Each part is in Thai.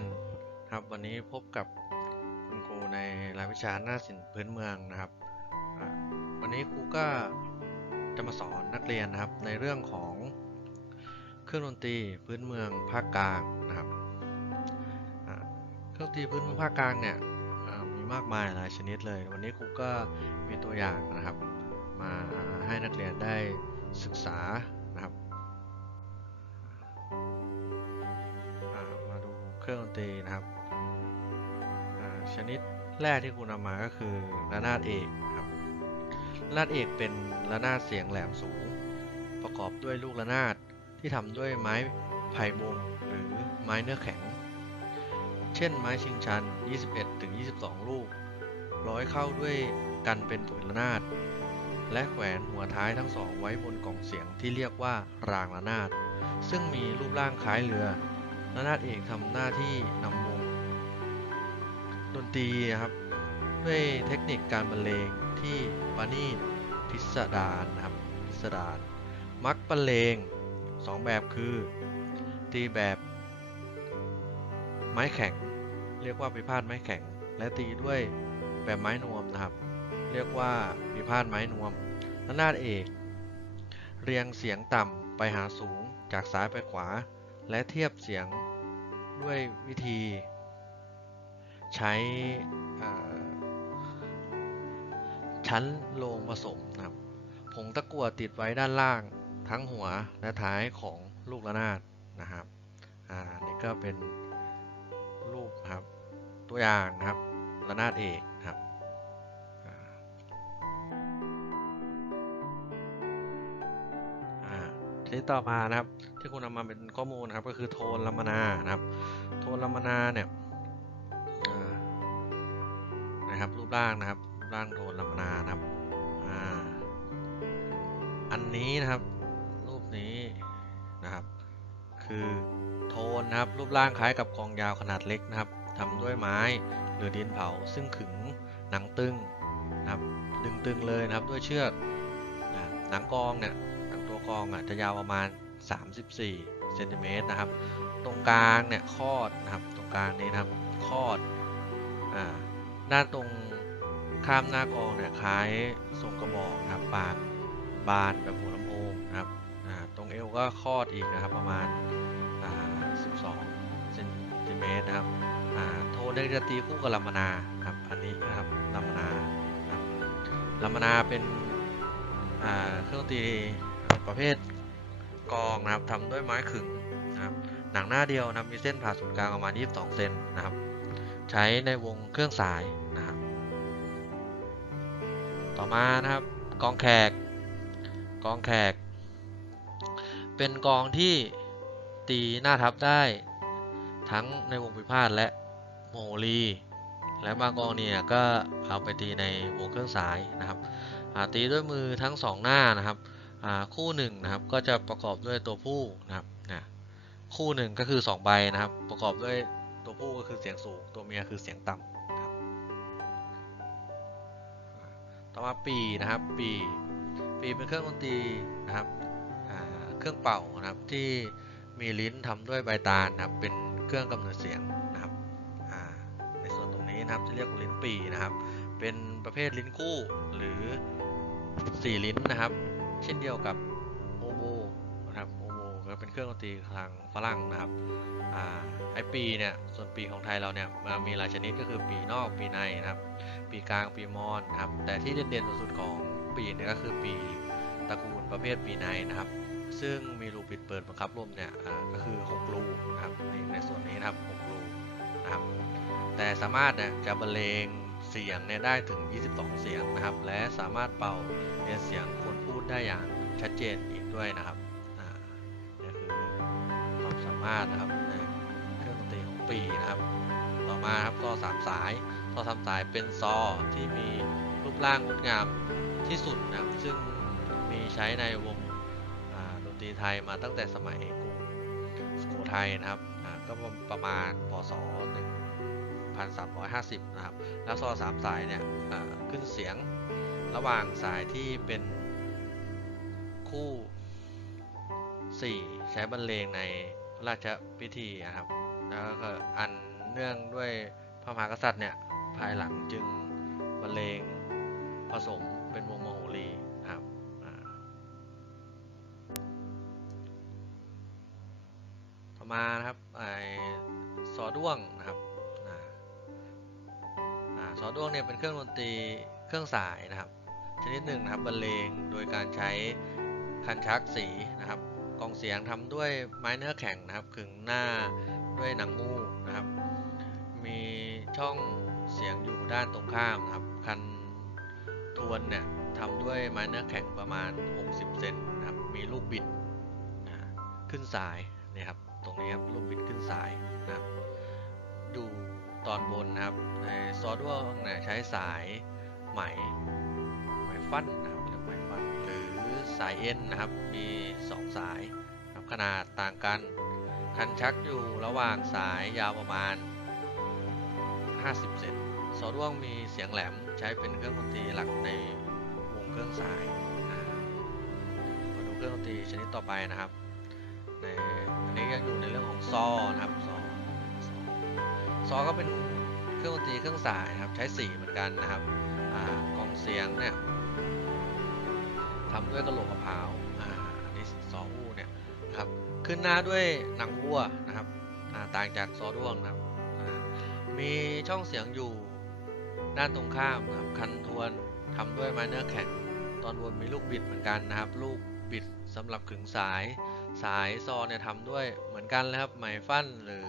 นครับวันนี้พบกับคุณครูในรายวิชาหน้าศิลป์พื้นเมืองนะครับ วันนี้ครูก็จะมาสอนนักเรียนนะครับในเรื่องของเครื่องดนตรีพื้นเมืองภาคกลางนะครับเครื่องดนตรีพื้นเมืองภาคกลางเนี่ยมีมากมายหลายชนิดเลย วันนี้ครูก็มีตัวอย่างนะครับ มาให้นักเรียนได้ศึกษานะครับ เครื่องดนตรีนะครับชนิดแรกที่คุณนำมาก็คือระนาดเอกครับระนาดเอกเป็นระนาดเสียงแหลมสูง ประกอบด้วยลูกระนาดที่ทำด้วยไม้ไผ่บงหรือไม้เนื้อแข็ง เช่นไม้ชิงชัน 21-22 ลูก ร้อยเข้าด้วยกันเป็นผืนระนาด และแขวนหัวท้ายทั้งสองไว้บนกล่องเสียงที่เรียกว่ารางระนาด ซึ่งมีรูปร่างคล้ายเรือ ระนาดเอกทำหน้าที่นำวงดนตรีนะครับ ด้วยเทคนิคการบรรเลงที่ประณีตพิสดารนะครับพิสดารมักบรรเลงสองแบบคือตีแบบไม้แข็ง เรียกว่าพิพาทไม้แข็ง และตีด้วยแบบไม้นวมนะครับ เรียกว่าพิพาทไม้นวมระนาดเอก เรียงเสียงต่ำไปหาสูงจากซ้ายไปขวา และเทียบเสียงด้วยวิธี ใช้ชั้นโลงผสมนะครับผงตะกั่วติดไว้ด้านล่างทั้งหัวและท้ายของลูกระนาดนะครับอ่านี่ก็เป็นรูปครับตัวอย่างนะครับระนาดเอกครับ ทีนี้ต่อมานะครับ ที่คุณนำมาเป็นข้อมูลนะครับ ก็คือโทนลัมนานะครับ โทนลัมนาเนี่ยนะครับรูปร่างนะครับรูปร่างโทนลัมนานะครับอันนี้นะครับรูปนี้นะครับ คือโทนนะครับรูปร่างคล้ายกับกองยาวขนาดเล็กนะครับทำด้วยไม้หรือดินเผาซึ่งขึงหนังตึงนะครับดึงตึงเลยนะครับด้วยเชือกนะหนังกองเนี่ย กองอะจะยาวประมาณ 34เซนติเมตรนะครับ ตรงกลางเนี่ยคอดนะครับ ตรงกลางนี้นะครับคอดอ่าด้านตรงข้ามหน้ากองเนี่ยคล้ายทรงกระบอกนะครับปากบานแบบหัวลำโพงนะครับอ่าตรงเอวก็คอดอีกนะครับประมาณอ่า12เซนติเมตรนะครับอ่าโทนจะตีคู่กับลัมนาครับอันนี้นะครับลัมนาครับลัมมนาเป็นอ่าเครื่องดนตรี ประเภทกองนะครับทำด้วยไม้ขึงนะครับหนังหน้าเดียวนะมีเส้นผ่าศูนย์กลางประมาณ 22 เซนนะครับ ใช้ในวงเครื่องสายนะครับ ต่อมานะครับกองแขก กองแขก เป็นกองที่ตีหน้าทับได้ทั้งในวงพิพาทและโมโหรีและบางกองเนี่ยก็เอาไปตีในวงเครื่องสายนะครับตีด้วยมือทั้งสองหน้านะครับ คู่หนึ่งนะครับก็จะประกอบด้วยตัวผู้นะครับนะคู่หนึ่งก็คือ 2 ใบนะครับ ประกอบด้วยตัวผู้ก็คือเสียงสูง ตัวเมียคือเสียงต่ำครับต่อมาปีนะครับปีปีเป็นเครื่องดนตรีนะครับเครื่องเป่านะครับที่มีลิ้นทำด้วยใบตาลนะครับเป็นเครื่องกำเนิดเสียงนะครับในส่วนตรงนี้นะครับจะเรียกว่าลิ้นปีนะครับ เป็นประเภทลิ้นคู่หรือสี่ลิ้นนะครับ เช่นเดียวกับโอโบนะครับโอโบก็เป็นเครื่องดนตรีทางฝรั่งนะครับอ่าไอปีเนี่ยส่วนปีของไทยเราเนี่ยมันมีหลายชนิดก็คือปีนอกปีในนะครับ ปีกลางปีมอนนะครับแต่ที่เด่นๆสุดๆของปีเนี่ยก็คือปีตระกูลประเภทปีในนะครับ ซึ่งมีรูปิดเปิดบังคับลมเนี่ยก็คือ6รูนะครับนี่ในส่วนนี้นะครับ6รูนะครับแต่สามารถเนี่ยจะบรรเลง เสียงเนี่ยได้ถึง 22 เสียงนะครับ และสามารถเป่าเนี่ยเสียงคนพูดได้อย่างชัดเจนอีกด้วยนะครับนี่คือความสามารถนะครับในเครื่องดนตรีของปีนะครับ ต่อมาครับซอสามสายซอสามสายเป็นซอที่มีรูปร่างงดงามที่สุดนะครับ ซึ่งมีใช้ในวงดนตรีไทยมาตั้งแต่สมัยกรุงสุโขทัยนะครับก็ประมาณพศ1 1350 นะครับ แล้วซอสามสายเนี่ยขึ้นเสียงระหว่างสายที่เป็นคู่ 4 ใช้บรรเลงในราชพิธีนะครับ แล้วก็อันเนื่องด้วยพระมหากษัตริย์เนี่ย ภายหลังจึงบรรเลงผสมเป็นวงมโหรีนะครับต่อมานะครับไอซอด้วงนะครับ ซอด้วงเนี่ยเป็นเครื่องดนตรีเครื่องสายนะครับ ชนิดหนึ่งนะครับบรรเลงโดยการใช้คันชักสีนะครับกองเสียงทำด้วยไม้เนื้อแข็งนะครับขึงหน้าด้วยหนังงูนะครับ มีช่องเสียงอยู่ด้านตรงข้ามนะครับ คันทวนเนี่ยทำด้วยไม้เนื้อแข็งประมาณ 60 เซนนะครับ มีลูกบิดอ่าขึ้นสายนี่ครับ ตรงนี้ครับ ลูกบิดขึ้นสายนะครับอยู่ ตอนบนนะครับ ในซอด้วงเนี่ยใช้สายไหมไหมฟันนะครับเรียกไหมฟันหรือสายเอ็นนะครับ มี 2 สายนะครับขนาดต่างกัน คันชักอยู่ระหว่างสายยาวประมาณ 50 เซนซอด้วงมีเสียงแหลมใช้เป็นเครื่องดนตรีหลักในวงเครื่องสายมาดูเครื่องดนตรีชนิดต่อไปนะครับในอันนี้ยังอยู่ในเรื่องของซอนะครับซ ซอก็เป็นเครื่องดนตรีเครื่องสายนะครับใช้สีเหมือนกันนะครับอ่ากองเสียงเนี่ยทำด้วยกระโหลกมะพร้าวอ่าอันนี้ซออู้เนี่ยนะครับขึ้นหน้าด้วยหนังวัวนะครับต่างจากซอด้วงนะครับมีช่องเสียงอยู่ด้านตรงข้ามนะครับคันทวนทำด้วยไม้เนื้อแข็งตอนบนมีลูกบิดเหมือนกันนะครับ ลูกบิดสำหรับขึงสายสายซอเนี่ยทำด้วยเหมือนกันนะครับไหมฟันหรือ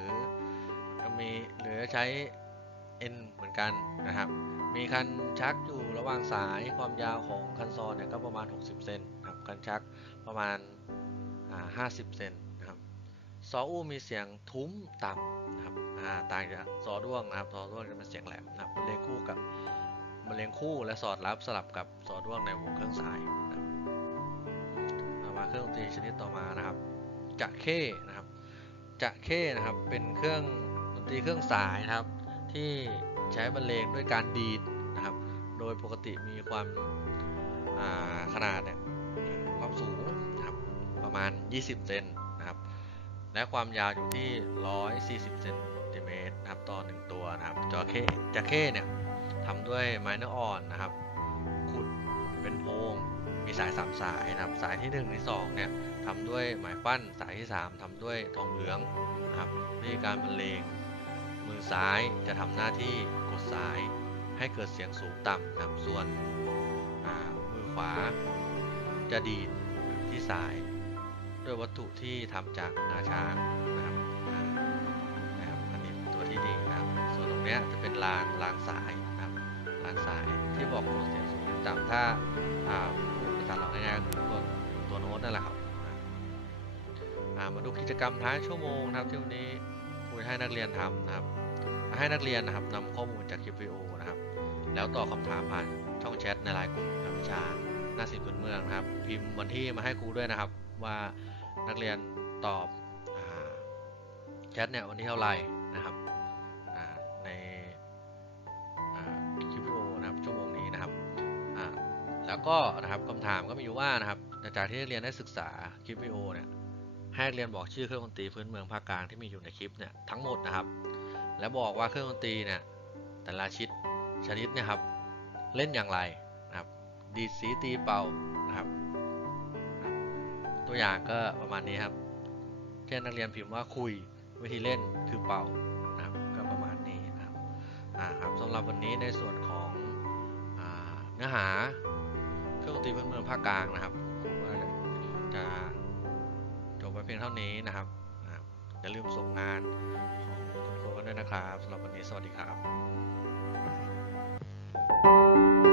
มีหรือใช้เอ็นเหมือนกันนะครับ มีคันชักอยู่ระหว่างสายความยาวของคันซอเนี่ยก็ประมาณ 60 เซนนะครับ คันชักประมาณอ่า50 เซนนะครับ ซออู้มีเสียงทุ้มต่ำนะครับต่างจากซอด้วงนะครับ ซอด้วงจะเป็นเสียงแหลมนะครับมันเรียงคู่กับมันเรียงคู่และสอดรับสลับกับซอด้วงในวงเครื่องสายนะครับมาเครื่องดนตรีชนิดต่อมานะครับ จะเข้นะครับ จะเข้นะครับ เป็นเครื่อง ตรีเครื่องสายนะครับ ที่ใช้บรรเลงด้วยการดีดนะครับ โดยปกติมีความาขนาดเนี่ยความสูงนะครับประมาณ 20 เซนนะครับ และความยาวอยู่ที่ 140 เซนติเมตรนะครับต่อ1ตัวนะครับจระเข้จระเข้เนี่ยทำด้วยไม้เนื้ออ่อนนะครับ ขุดเป็นโพรงมีสาย3สายนะครับ สายที่1ที่2เนี่ยทำด้วยไหมปั้นสายที่ 3ทำด้วยทองเหลืองนะครับวิธีการบรรเลง ซ้ายจะทำหน้าที่กดสาย ให้เกิดเสียงสูงต่ำนะครับส่วนมือขวา จะดีดที่สาย ด้วยวัตถุที่ทำจากงาช้างนะครับนะครับอันนี้ตัวที่ดีนะครับ ส่วนตรงนี้จะเป็นรางรางสายนะครับรางสายที่บอกตัวเสียงสูงต่ำถ้าภาษาเราง่ายๆก็คือตัวตัวโน้ตนั่นแหละครับมาดูกิจกรรมท้ายชั่วโมงนะครับที่วันนี้ครูให้นักเรียนทำนะครับ ให้นักเรียนนะครับนำข้อมูลจากคลิปวิดีโอนะครับ แล้วตอบคำถามผ่านช่องแชทในไลน์กลุ่มรายวิชาหน้าสิบพื้นเมืองนะครับ พิมพ์วันที่มาให้ครูด้วยนะครับ ว่านักเรียนตอบอแชทเนี่ยวันที่เท่าไหร่นะครับในคลิปวิดีโอนะครับชั่วโมงนี้นะครับแล้วก็นะครับคำถามก็มีอยู่ว่านะครับจากที่นักเรียนได้ศึกษาคลิปวิดีโอเนี่ยให้นักเรียนบอกชื่อเครื่องดนตรีพื้นเมืองภาคกลางที่มีอยู่ในคลิปเนี่ยทั้งหมดนะครับ และบอกว่าเครื่องดนตรีเนี่ยแต่ละชิดชนิดเนี่ยครับ เล่นอย่างไรนะครับ ดีดสีตีเป่านะครับ ตัวอย่างก็ประมาณนี้ครับเช่นนักเรียนพิมพ์ว่าคุยวิธีเล่นคือเป่านะครับก็ประมาณนี้นะครับอ่าครับสำหรับวันนี้ในส่วนของเนื้อหาเครื่องดนตรีพื้นเมืองภาคกลางนะครับผมว่าจะจบไปเพียงเท่านี้นะครับนะครับอย่าลืมส่งงานของคุณครูกัน ด้วยนะครับสำหรับวันนี้สวัสดีครับ